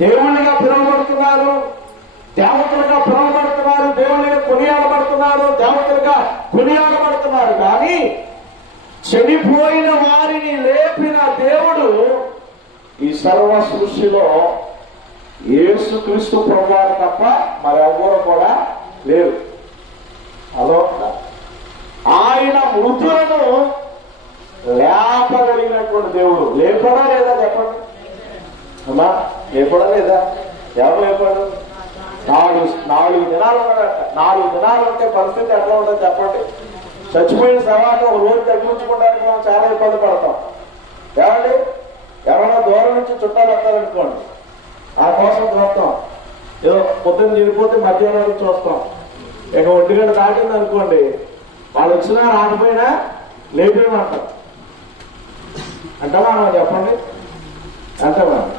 దేవునిగా పిలువబడుతున్నారు, దేవతలుగా పిలువబడుతున్నారు, దేవునిగా కొనియాడబడుతున్నారు, దేవతలుగా కొనియాడబడుతున్నారు. కానీ చనిపోయిన వారిని లేపిన దేవుడు ఈ సర్వ సృష్టిలో యేసుక్రీస్తు ప్రభువారు తప్ప మరెవరు కూడా లేరు. అలో ఆయన మృతులను లేపగలిగినటువంటి దేవుడు. లేపడా లేదా చెప్పండి అమ్మా, లేపడా లేదా? ఎవరు లేపాడు? 4 దినాలు ఉన్నాడట. 4 దినాలు ఉంటే పరిస్థితి ఎట్లా ఉంటుంది చెప్పండి? చచ్చిపోయిన సవాళ్ళు ఒక రోజు తగ్గించుకోవడానికి మనం చాలా ఇబ్బంది పడతాం. ఏమండి, ఎవరైనా దూరం నుంచి చుట్టాలు వస్తారనుకోండి, ఆ కోసం చూస్తాం. ఏదో పొద్దున్న తిరిగిపోతే మధ్యాహ్నం చూస్తాం. ఇక 1 గంట దాటింది అనుకోండి, వాళ్ళు వచ్చినా రాకపోయినా లేపేమంటాం. అంటామా చెప్పండి? అంటామా?